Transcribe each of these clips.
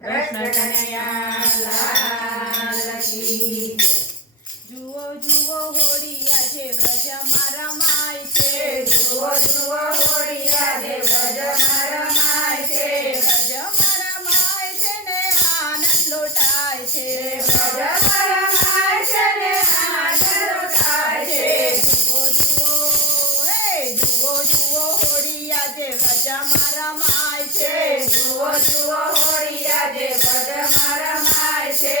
કૃષ્ણ કનૈયા જુઓ જુઓ હોળી આજે વ્રજ મારા માય છે. જુઓ જુઓ હોળી આજે વ્રજ મારા માય છે. વ્રજ મારા માય છે ને આનંદ લોટાય છે. વ્રજ મારા માય છે ને આનંદ લોટાય છે. જુઓ જુઓ હે જુઓ જુઓ હોળી આજે વ્રજ મારા છે. જુઓ જુઓ આજે પદ મારા માય છે.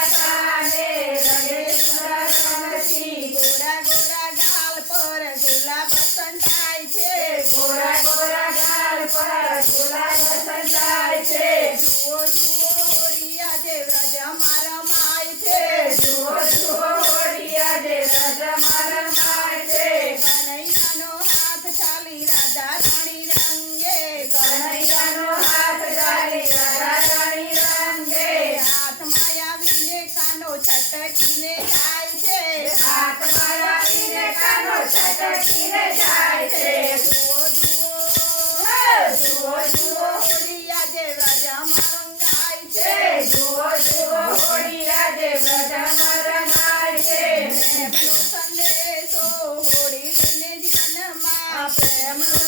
friends. છટકીને જાય છે. હાથ મરાવીને કાનો છટકીને છે. જુઓ જુઓ છે. જુઓ જુઓ હોલિયા જે પ્રેમ